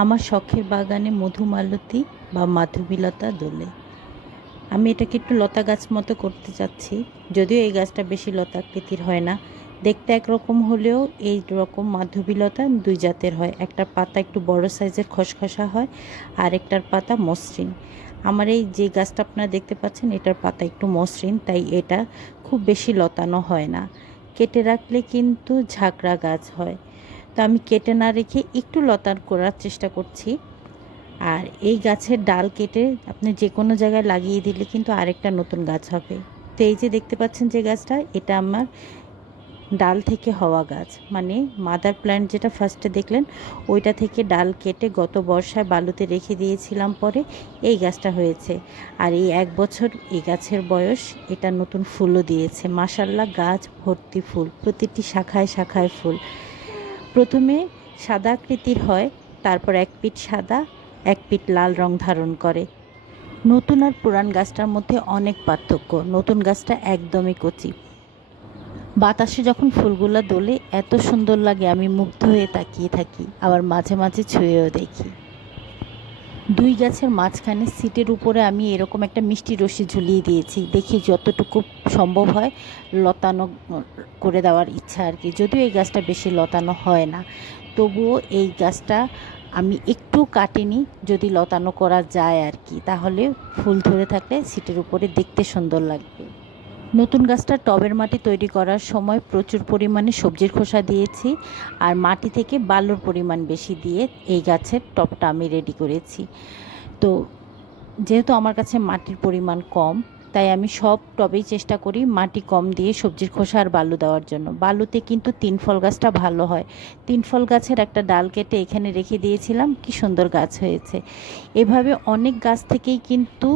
আমার শখের বাগানে মধুমালতী বা মাধবীলতা দোলে। আমি এটাকে একটু লতা গাছ মতো করতে চাচ্ছি, যদিও এই গাছটা বেশি লতাকৃতির হয় না। দেখতে একরকম হলেও এই রকম মাধবীলতা দুই জাতের হয়। একটা পাতা একটু বড় সাইজের খসখসা হয় আর একটার পাতা মসৃণ। আমার এই যে গাছটা আপনারা দেখতে পাচ্ছেন, এটার পাতা একটু মসৃণ, তাই এটা খুব বেশি লতানো হয় না। কেটে রাখলে কিন্তু ঝাঁকড়া গাছ হয়। তো আমি কেটে না রেখে একটু লতার করার চেষ্টা করছি। আর এই গাছের ডাল কেটে আপনি যে কোনো জায়গায় লাগিয়ে দিলে কিন্তু আরেকটা নতুন গাছ হবে। তো এই যে দেখতে পাচ্ছেন যে গাছটা, এটা আমার ডাল থেকে হওয়া গাছ। মানে মাদার প্ল্যান্ট যেটা ফার্স্টে দেখলেন, ওইটা থেকে ডাল কেটে গত বর্ষায় বালুতে রেখে দিয়েছিলাম পরে এই গাছটা হয়েছে। আর এই এক বছর এই গাছের বয়স, এটা নতুন ফুলও দিয়েছে। মাসাল্লাহ গাছ ভর্তি ফুল, প্রতিটি শাখায় শাখায় ফুল। প্রথমে সাদা আকৃতির হয়, তারপর এক পিঠ সাদা, এক পিঠ লাল রং ধারণ করে। নতুন আর পুরান গাছটার মধ্যে অনেক পার্থক্য, নতুন গাছটা একদমই কচি। বাতাসে যখন ফুলগুলা দোলে, এত সুন্দর লাগে, আমি মুগ্ধ হয়ে তাকিয়ে থাকি, আবার মাঝে মাঝে ছুঁয়েও দেখি। দুই গাছের মাঝখানে সিটের উপরে আমি এরকম একটা মিষ্টি রশি ঝুলিয়ে দিয়েছি। দেখি যতটুকু সম্ভব হয় লতানো করে দেওয়ার ইচ্ছা আর কি। যদিও এই গাছটা বেশি লতানো হয় না। তবুও এই গাছটা আমি একটু কাটিনি যদি লতানো করা যায় আর কি। তাহলে ফুল ধরে থাকলে সিটের উপরে দেখতে সুন্দর লাগবে। নতুন গাছটা টবের মাটি তৈরি করার সময় প্রচুর পরিমাণে সবজির খোসা দিয়েছি আর মাটি থেকে বালুর পরিমাণ বেশি দিয়ে এই গাছের টবটা আমি রেডি করেছি। তো যেহেতু আমার কাছে মাটির পরিমাণ কম, তাই আমি সব টবেই চেষ্টা করি মাটি কম দিয়ে সবজির খোসা আর বালু দেওয়ার জন্য। বালুতে কিন্তু তিন ফল গাছটা ভালো হয়। তিন ফল গাছের একটা ডাল কেটে এখানে রেখে দিয়েছিলাম, কি সুন্দর গাছ হয়েছে। এভাবে অনেক গাছ থেকেই কিন্তু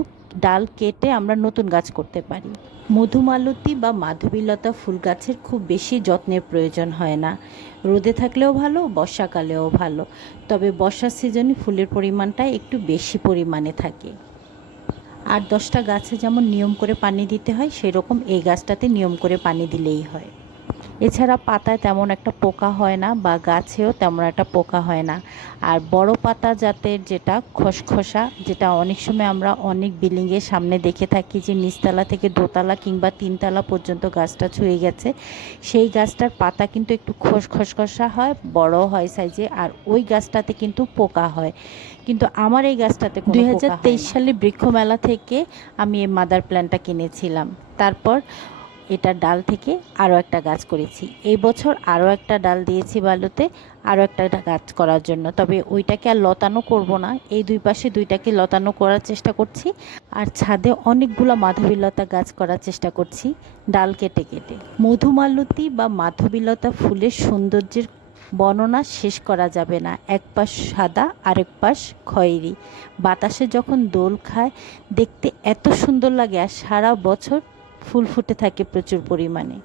ডাল কেটে আমরা নতুন গাছ করতে পারি। মধুমালতী বা মাধবীলতা ফুল গাছের খুব বেশি যত্নের প্রয়োজন হয় না। রোদে থাকলেও ভালো, বর্ষাকালেও ভালো। তবে বর্ষার সিজনে ফুলের পরিমাণটা একটু বেশি পরিমাণে থাকে। আর দশটা গাছে যেমন নিয়ম করে পানি দিতে হয়, সেরকম এই গাছটাতে নিয়ম করে পানি দিলেই হয়। এছাড়া পাতায় তেমন একটা পোকা হয় না বা গাছেও তেমন একটা পোকা হয় না। আর বড় পাতা জাতের যেটা খসখসা, যেটা অনেক সময় আমরা অনেক বিল্ডিংয়ের সামনে দেখে থাকি যে নিচতলা থেকে দোতলা কিংবা তিনতলা পর্যন্ত গাছটা ছুঁয়ে গেছে, সেই গাছটার পাতা কিন্তু একটু খস খসখসা হয় বড় হয় সাইজে আর ওই গাছটাতে কিন্তু পোকা হয়। কিন্তু আমার এই গাছটাতে দুই হাজার তেইশ সালে বৃক্ষ মেলা থেকে আমি এই মাদার প্ল্যান্টটা কিনেছিলাম। তারপর এটা ডাল থেকে আরও একটা গাছ করেছি। এই বছর আরও একটা ডাল দিয়েছি বালুতে, আরও একটা গাছ করার জন্য। তবে ওইটাকে আর লতানো করব না। এই দুই পাশে দুইটাকে লতানো করার চেষ্টা করছি। আর ছাদে অনেকগুলো মাধবীলতা গাছ করার চেষ্টা করছি ডাল কেটে কেটে। মধুমালতি বা মাধবীলতা ফুলের সৌন্দর্যের বর্ণনা শেষ করা যাবে না। এক পাশ সাদা, আরেক পাশ খয়েরি। বাতাসে যখন দোল খায়, দেখতে এত সুন্দর লাগে আর সারা বছর ফুল ফুটে থাকে প্রচুর পরিমাণে।